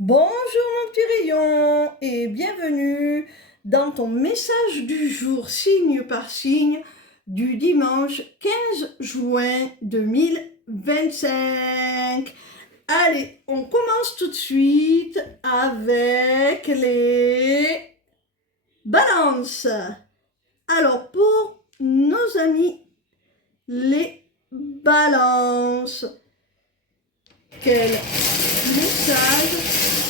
Bonjour mon petit rayon et bienvenue dans ton message du jour signe par signe du dimanche 15 juin 2025. Allez, on commence tout de suite avec les balances. Alors pour nos amis les balances, quel message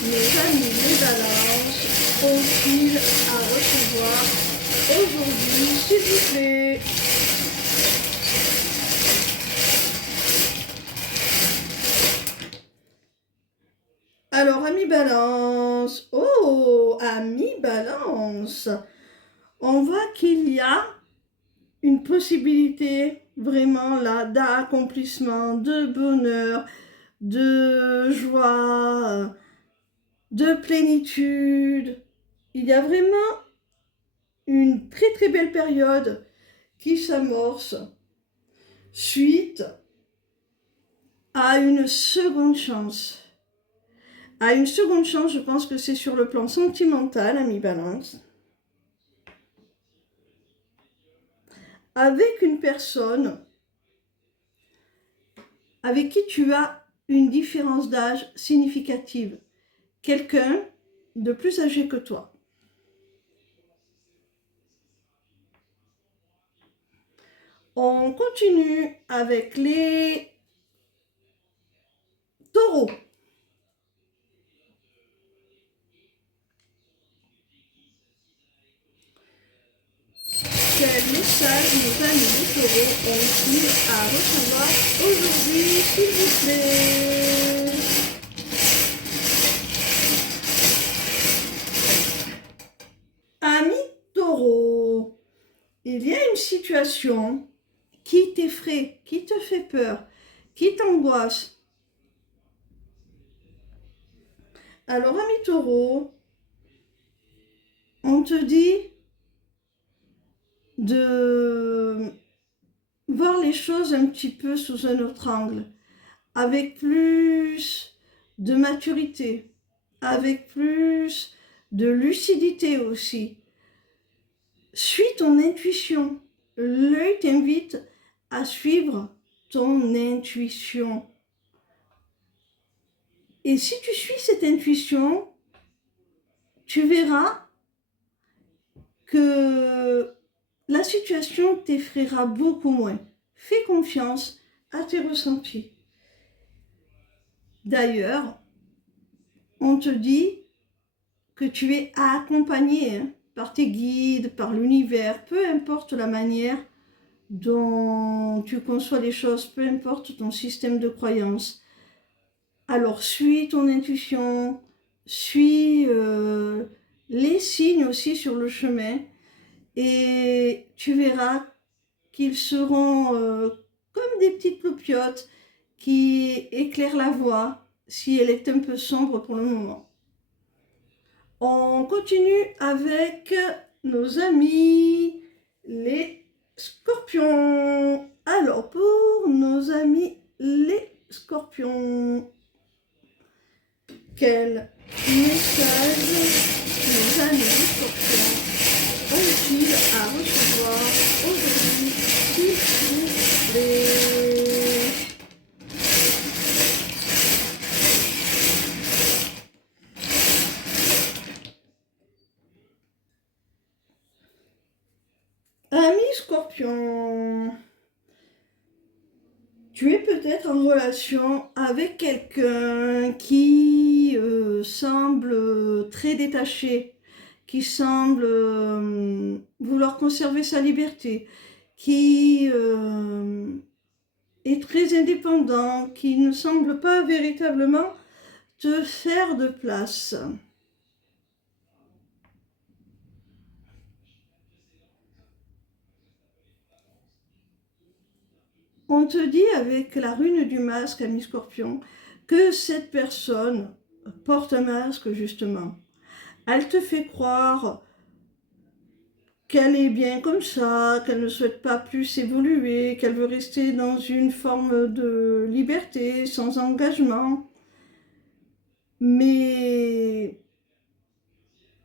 mes amis les balances ont-ils à recevoir aujourd'hui, s'il vous plaît? Alors, amis balance, oh, amis balance, on voit qu'il y a une possibilité vraiment là d'accomplissement, de bonheur, de joie, de plénitude. Il y a vraiment une très très belle période qui s'amorce suite à une seconde chance. À une seconde chance, je pense que c'est sur le plan sentimental, ami Balance, avec une personne avec qui tu as une différence d'âge significative, quelqu'un de plus âgé que toi. On continue avec les taureaux. Quel message nos amis les taureaux ont-ils à recevoir aujourd'hui, s'il vous plaît? Amis taureaux, il y a une situation qui t'effraie, qui te fait peur, qui t'angoisse. Alors, amis taureaux, on te dit de voir les choses un petit peu sous un autre angle, avec plus de maturité, avec plus de lucidité aussi. Suis ton intuition. L'œil t'invite à suivre ton intuition. Et si tu suis cette intuition, tu verras que la situation t'effraiera beaucoup moins. Fais confiance à tes ressentis. D'ailleurs, on te dit que tu es accompagné par tes guides, par l'univers, peu importe la manière dont tu conçois les choses, peu importe ton système de croyance. Alors suis ton intuition, suis les signes aussi sur le chemin et tu verras qu'ils seront comme des petites loupiottes qui éclairent la voie si elle est un peu sombre pour le moment. On continue avec nos amis les scorpions. Alors pour nos amis les scorpions, quel message nos amis les scorpions ont-ils à recevoir aujourd'hui, s'il vous plaît? Ami Scorpion, tu es peut-être en relation avec quelqu'un qui semble très détaché, qui semble vouloir conserver sa liberté, qui est très indépendant, qui ne semble pas véritablement te faire de place. On te dit avec la rune du masque, ami Scorpion, que cette personne porte un masque justement. Elle te fait croire qu'elle est bien comme ça, qu'elle ne souhaite pas plus évoluer, qu'elle veut rester dans une forme de liberté, sans engagement. mais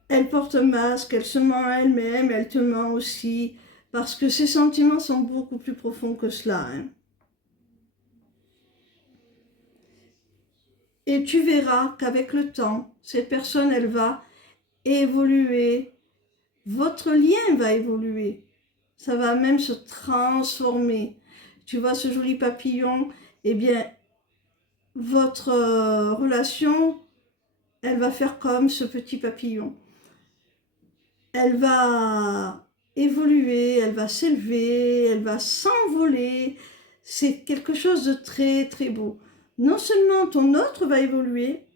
elle porte un masque, elle se ment à elle-même, elle te ment aussi, parce que ses sentiments sont beaucoup plus profonds que cela, hein. Et tu verras qu'avec le temps, cette personne, elle va évoluer, votre lien va évoluer, ça va même se transformer. Tu vois ce joli papillon, eh bien, votre relation, elle va faire comme ce petit papillon. Elle va évoluer, elle va s'élever, elle va s'envoler. C'est quelque chose de très très beau. Non seulement ton autre va évoluer,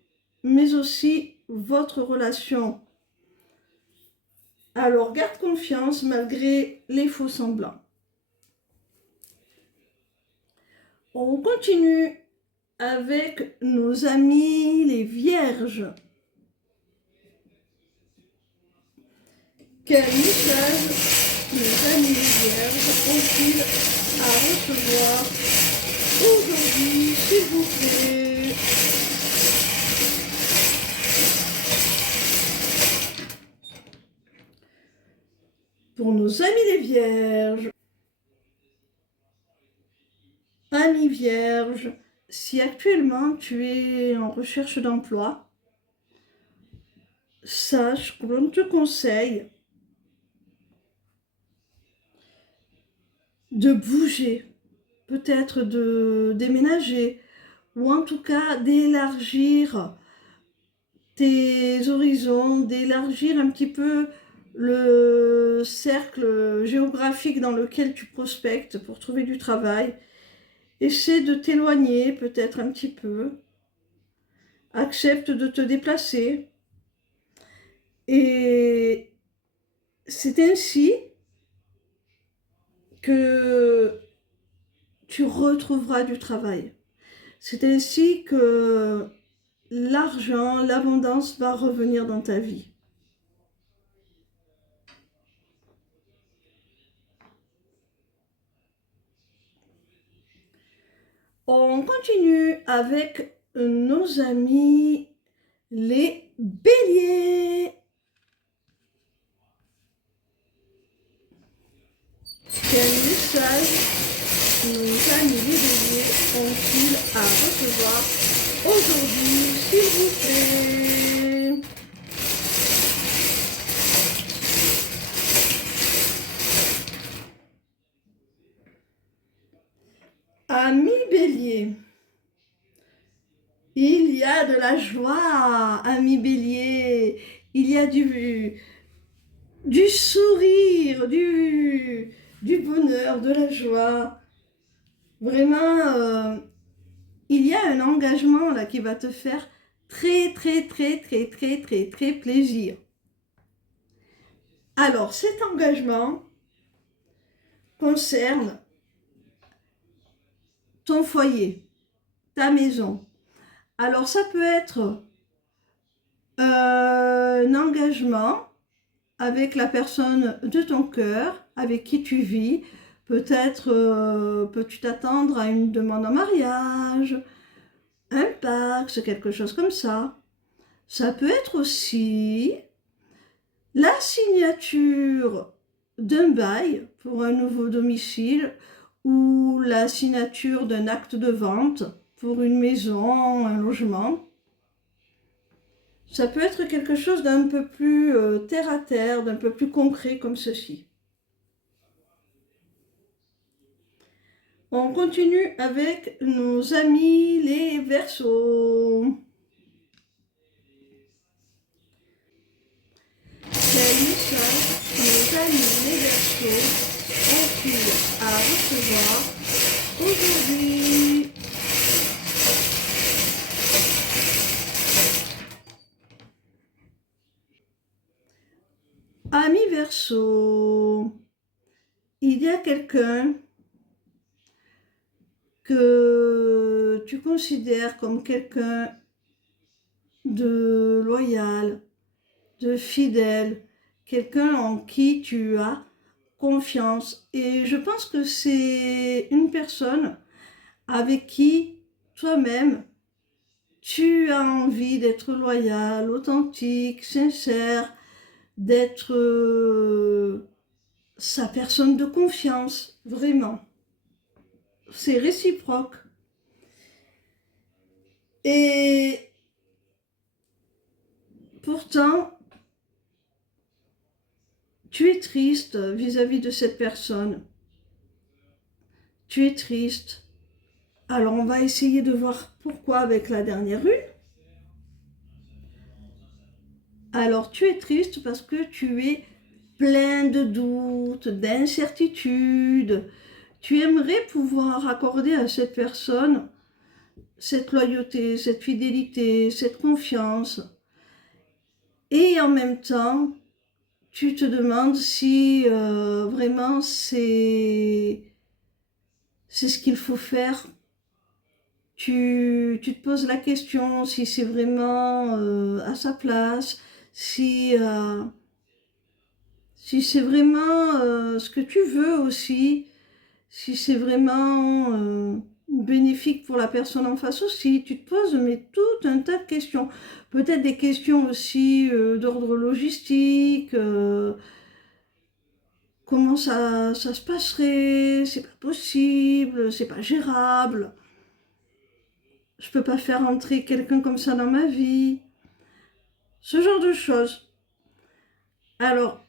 mais aussi votre relation. Alors garde confiance malgré les faux semblants. On continue avec nos amis les vierges. Quel message nos amis les vierges ont-ils à recevoir aujourd'hui, s'il vous plaît? Pour nos amis les vierges, amis vierges, si actuellement tu es en recherche d'emploi, sache que l'on te conseille de bouger, peut-être de déménager, ou en tout cas d'élargir tes horizons, d'élargir un petit peu le cercle géographique dans lequel tu prospectes pour trouver du travail. Essaie de t'éloigner peut-être un petit peu. Accepte de te déplacer. Et c'est ainsi que tu retrouveras du travail. C'est ainsi que l'argent, l'abondance va revenir dans ta vie. On continue avec nos amis les béliers. Quel message nos amis les béliers ont-ils à recevoir aujourd'hui, s'il vous plaît? Amis béliers, il y a de la joie, amis béliers, il y a du sourire, du bonheur, de la joie. Vraiment, il y a un engagement là qui va te faire très plaisir. Alors cet engagement concerne ton foyer, ta maison. Alors ça peut être un engagement avec la personne de ton cœur, avec qui tu vis. Peut-être peux-tu t'attendre à une demande en mariage, un Pacs, quelque chose comme ça. Ça peut être aussi la signature d'un bail pour un nouveau domicile ou la signature d'un acte de vente pour une maison, un logement. Ça peut être quelque chose d'un peu plus terre à terre, d'un peu plus concret comme ceci. On continue avec nos amis les Verseaux. Quel message nos amis les Verseaux ont-ils à recevoir aujourd'hui? Amis Verseaux, il y a quelqu'un que tu considères comme quelqu'un de loyal, de fidèle, quelqu'un en qui tu as confiance. Et je pense que c'est une personne avec qui toi-même tu as envie d'être loyal, authentique, sincère, d'être sa personne de confiance, vraiment. C'est réciproque. Et pourtant, tu es triste vis-à-vis de cette personne. Tu es triste. Alors, on va essayer de voir pourquoi avec la dernière une. Alors, tu es triste parce que tu es plein de doutes, d'incertitudes. Tu aimerais pouvoir accorder à cette personne cette loyauté, cette fidélité, cette confiance. Et en même temps, tu te demandes si vraiment c'est ce qu'il faut faire. Tu te poses la question si c'est vraiment à sa place, si c'est vraiment ce que tu veux aussi, si c'est vraiment bénéfique pour la personne en face aussi. Tu te poses mais tout un tas de questions. Peut-être des questions aussi d'ordre logistique, comment ça se passerait, c'est pas possible, c'est pas gérable. Je peux pas faire entrer quelqu'un comme ça dans ma vie. Ce genre de choses. Alors,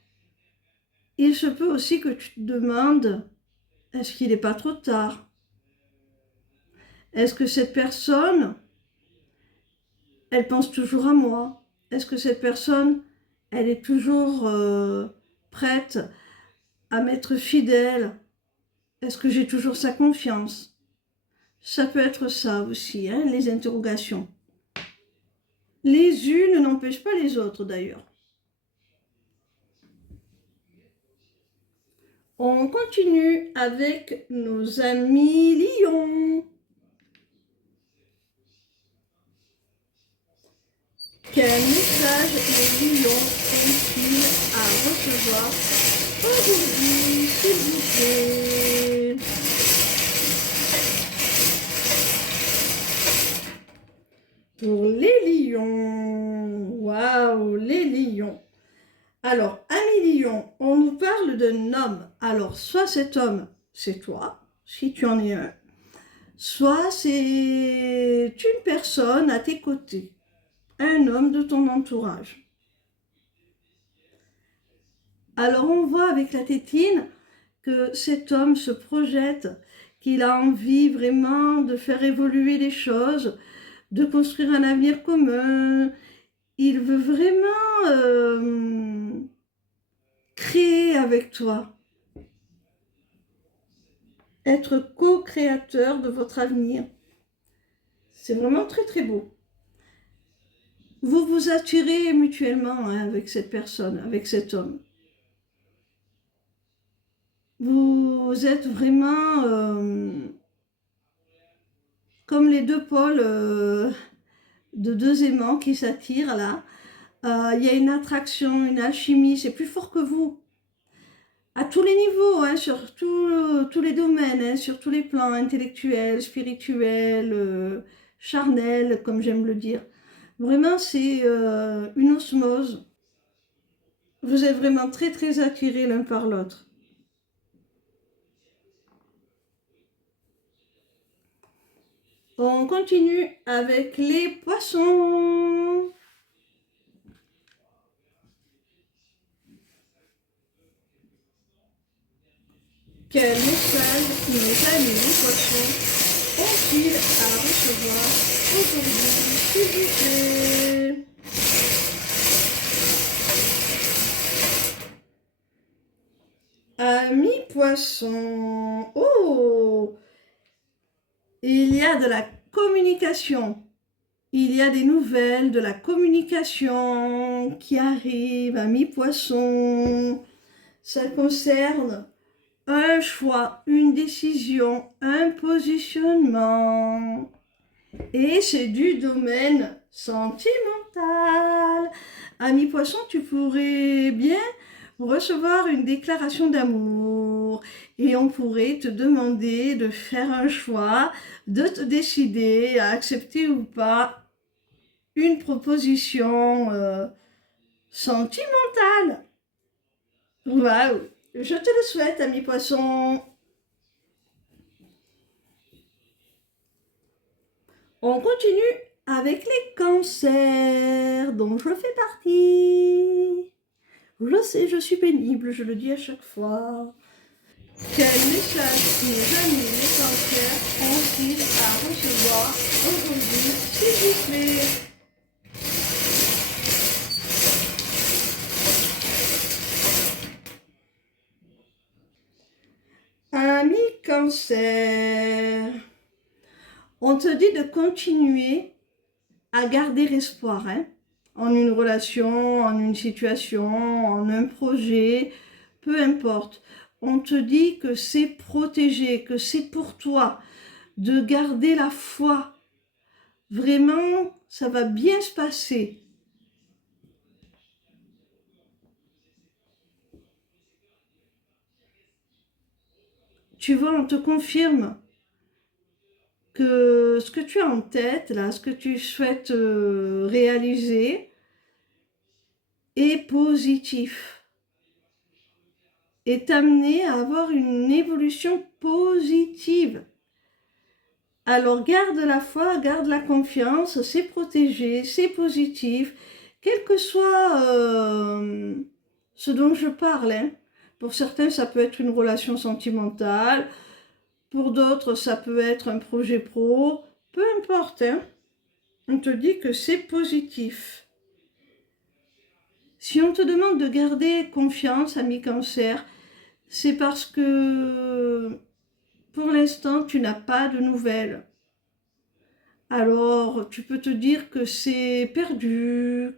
il se peut aussi que tu te demandes, est-ce qu'il n'est pas trop tard? Est-ce que cette personne, elle pense toujours à moi? Est-ce que cette personne, elle est toujours prête à m'être fidèle? Est-ce que j'ai toujours sa confiance? Ça peut être ça aussi, hein, les interrogations. Les unes n'empêchent pas les autres d'ailleurs. On continue avec nos amis lions. Quel message les lions ont-ils à recevoir aujourd'hui, s'il vous plaît? Pour les lions, waouh, les lions. Alors, amis lions, on nous parle d'un homme. Alors, soit cet homme, c'est toi, si tu en es un, soit c'est une personne à tes côtés, un homme de ton entourage. Alors, on voit avec la tétine que cet homme se projette, qu'il a envie vraiment de faire évoluer les choses, de construire un avenir commun. Il veut vraiment créer avec toi, être co-créateur de votre avenir. C'est vraiment très très beau. Vous vous attirez mutuellement hein, avec cette personne, avec cet homme. Vous êtes vraiment comme les deux pôles de deux aimants qui s'attirent là. Il y a une attraction, une alchimie, c'est plus fort que vous. À tous les niveaux, hein, sur tous les domaines, hein, sur tous les plans intellectuels, spirituels, charnels, comme j'aime le dire. Vraiment, c'est une osmose. Vous êtes vraiment très très attirés l'un par l'autre. On continue avec les poissons. Quel message nos amis les poissons ont-ils à recevoir aujourd'hui, s'il vous plaît? Amis poissons, oh, il y a de la communication. Il y a des nouvelles de la communication qui arrivent, amis poissons. Ça concerne un choix, une décision, un positionnement. Et c'est du domaine sentimental. Ami poisson, tu pourrais bien recevoir une déclaration d'amour et on pourrait te demander de faire un choix, de te décider à accepter ou pas une proposition sentimentale. Waouh! Je te le souhaite, ami poisson. On continue avec les cancers dont je fais partie. Je sais, je suis pénible, je le dis à chaque fois. Quel message nos amis les cancers ont-ils à recevoir aujourd'hui, s'il vous plaît? Ami cancer, on te dit de continuer à garder espoir, hein, en une relation, en une situation, en un projet, peu importe. On te dit que c'est protégé, que c'est pour toi, de garder la foi. Vraiment, ça va bien se passer. Tu vois, on te confirme que ce que tu as en tête, là, ce que tu souhaites réaliser, est positif, est amené à avoir une évolution positive. Alors garde la foi, garde la confiance, c'est protégé, c'est positif, quel que soit ce dont je parle, hein. Pour certains, ça peut être une relation sentimentale, pour d'autres, ça peut être un projet pro, peu importe, hein. On te dit que c'est positif. Si on te demande de garder confiance, ami cancer, c'est parce que pour l'instant, tu n'as pas de nouvelles. Alors, tu peux te dire que c'est perdu.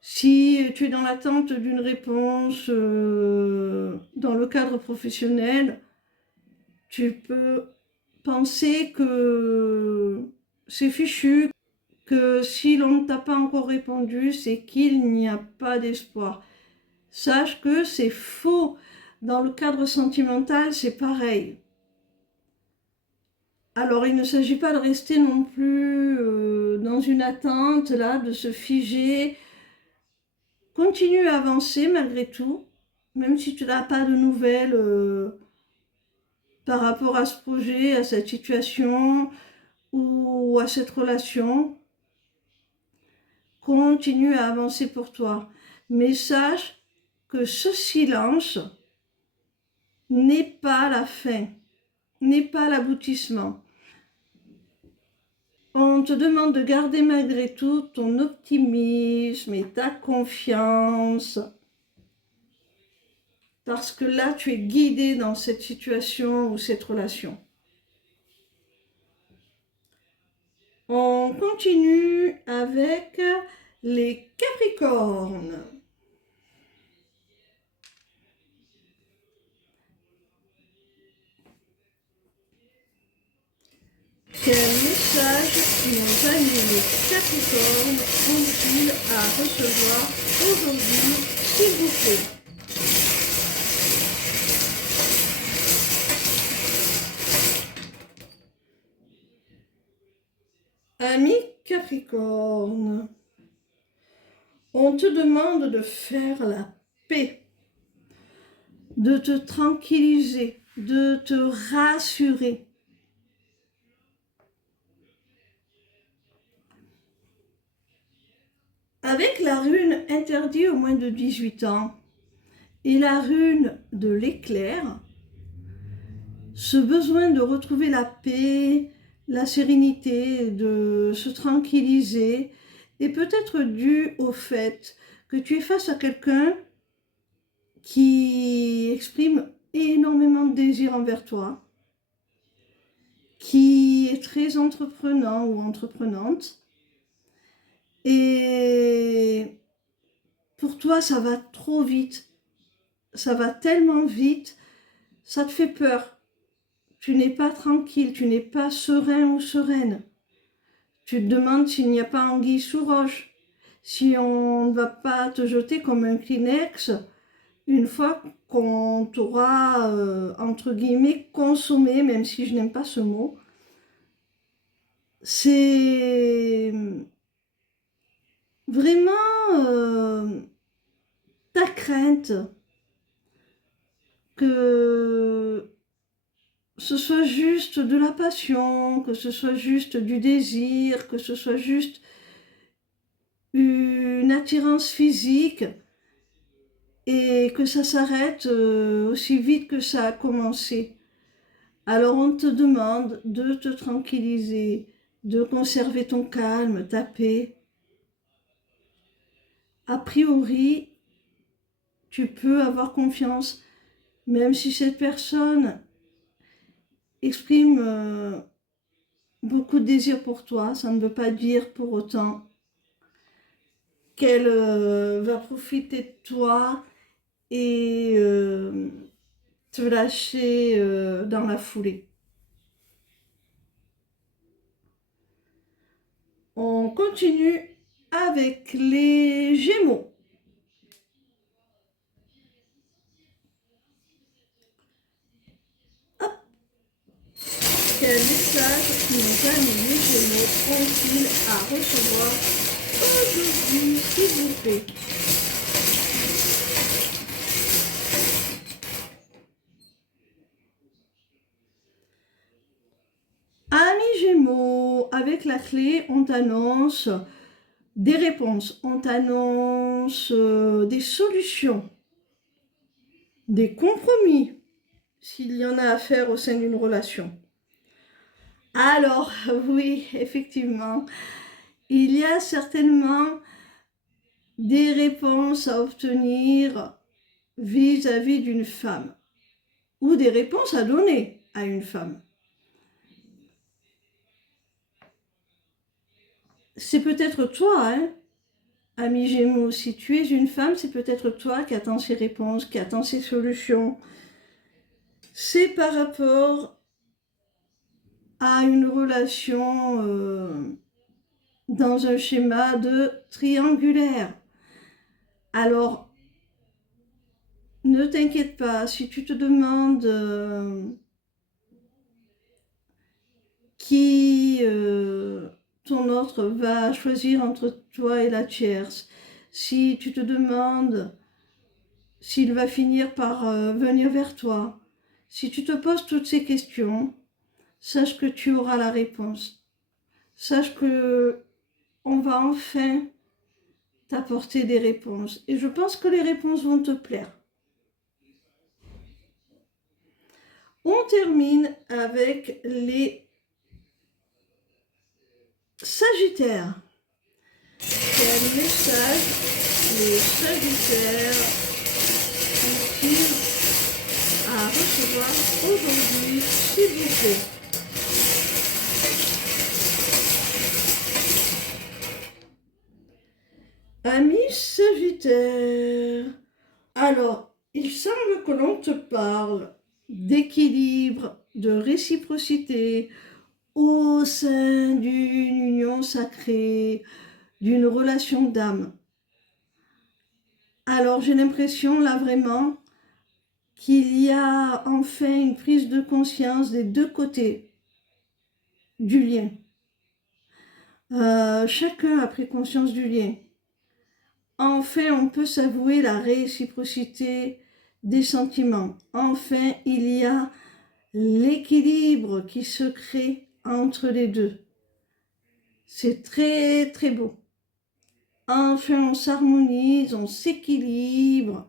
Si tu es dans l'attente d'une réponse dans le cadre professionnel, tu peux penser que c'est fichu, que si l'on ne t'a pas encore répondu, c'est qu'il n'y a pas d'espoir. Sache que c'est faux. Dans le cadre sentimental, c'est pareil. Alors, il ne s'agit pas de rester non plus dans une attente, là, de se figer. Continue à avancer malgré tout, même si tu n'as pas de nouvelles par rapport à ce projet, à cette situation ou à cette relation. Continue à avancer pour toi. Mais sache que ce silence n'est pas la fin, n'est pas l'aboutissement. On te demande de garder malgré tout ton optimisme et ta confiance. Parce que là, tu es guidé dans cette situation ou cette relation. On continue avec les Capricornes. Quel message nos amis les Capricornes ont-ils à recevoir aujourd'hui, s'il vous plaît? Amis Capricorne, on te demande de faire la paix, de te tranquilliser, de te rassurer. Avec la rune interdite aux moins de 18 ans et la rune de l'éclair, ce besoin de retrouver la paix, la sérénité, de se tranquilliser est peut-être dû au fait que tu es face à quelqu'un qui exprime énormément de désir envers toi, qui est très entreprenant ou entreprenante, et pour toi ça va trop vite, ça va tellement vite, ça te fait peur. Tu n'es pas tranquille, tu n'es pas serein ou sereine. Tu te demandes s'il n'y a pas anguille sous roche, si on ne va pas te jeter comme un Kleenex une fois qu'on t'aura, entre guillemets, consommé, même si je n'aime pas ce mot. C'est vraiment ta crainte que ce soit juste de la passion, que ce soit juste du désir, que ce soit juste une attirance physique et que ça s'arrête aussi vite que ça a commencé. Alors on te demande de te tranquilliser, de conserver ton calme, ta paix. A priori, tu peux avoir confiance, même si cette personne exprime beaucoup de désir pour toi, ça ne veut pas dire pour autant qu'elle va profiter de toi et te lâcher dans la foulée. On continue avec les Gémeaux. Hop. Quel message nos amis les Gémeaux ont-ils à recevoir aujourd'hui, s'il vous plaît? Amis Gémeaux, avec la clé, on t'annonce des réponses, on t'annonce des solutions, des compromis, s'il y en a à faire au sein d'une relation. Alors, oui, effectivement, il y a certainement des réponses à obtenir vis-à-vis d'une femme, ou des réponses à donner à une femme. C'est peut-être toi, hein, ami Gémeaux, si tu es une femme, c'est peut-être toi qui attends ces réponses, qui attends ces solutions. C'est par rapport à une relation dans un schéma de triangulaire. Alors, ne t'inquiète pas, si tu te demandes qui ton autre va choisir entre toi et la tierce, si tu te demandes s'il va finir par venir vers toi, si tu te poses toutes ces questions, sache que tu auras la réponse. Sache que on va enfin t'apporter des réponses. Et je pense que les réponses vont te plaire. On termine avec les Sagittaires. Quel message les Sagittaires ont-ils à recevoir aujourd'hui, s'il vous plaît? Amis Sagittaires, alors, il semble que l'on te parle d'équilibre, de réciprocité au sein d'une union sacrée, d'une relation d'âme. Alors, j'ai l'impression là vraiment qu'il y a enfin une prise de conscience des deux côtés du lien. Chacun a pris conscience du lien. Enfin, on peut s'avouer la réciprocité des sentiments. Enfin, il y a l'équilibre qui se crée entre les deux. C'est très, très beau. Enfin, on s'harmonise, on s'équilibre.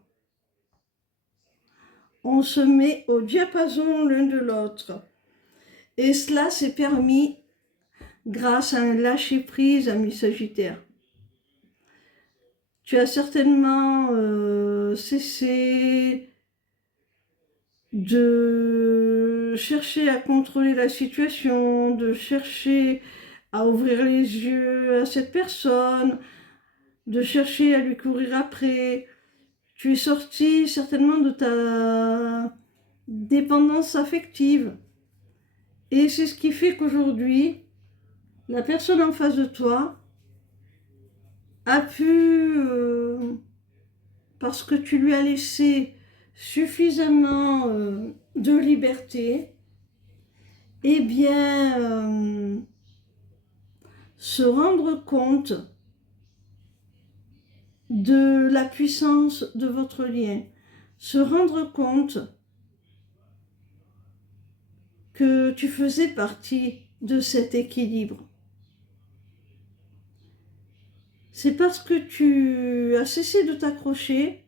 On se met au diapason l'un de l'autre. Et cela s'est permis grâce à un lâcher-prise, ami Sagittaire. Tu as certainement cessé de chercher à contrôler la situation, de chercher à ouvrir les yeux à cette personne, de chercher à lui courir après. Tu es sorti certainement de ta dépendance affective. Et c'est ce qui fait qu'aujourd'hui, la personne en face de toi a pu, parce que tu lui as laissé suffisamment de liberté, eh bien, se rendre compte de la puissance de votre lien, se rendre compte que tu faisais partie de cet équilibre. C'est parce que tu as cessé de t'accrocher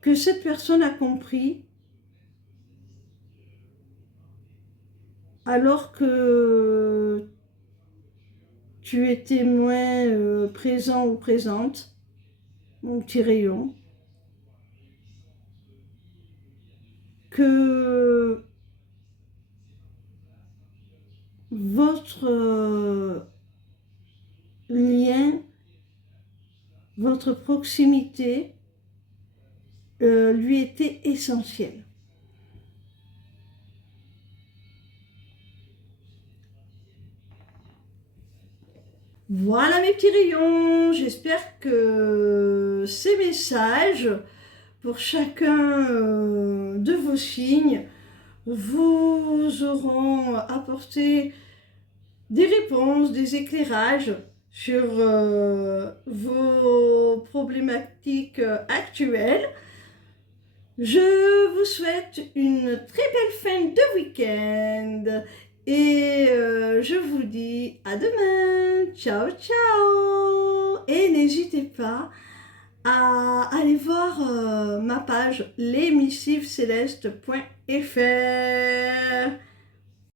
que cette personne a compris, alors que tu étais moins présent ou présente, mon petit rayon, que votre lien, votre proximité lui était essentielle. Voilà mes petits rayons, j'espère que ces messages pour chacun de vos signes vous auront apporté des réponses, des éclairages sur vos problématiques actuelles. Je vous souhaite une très belle fin de week-end et je vous dis à demain. Ciao, ciao! Et n'hésitez pas à aller voir ma page lesmissivescélestes.fr.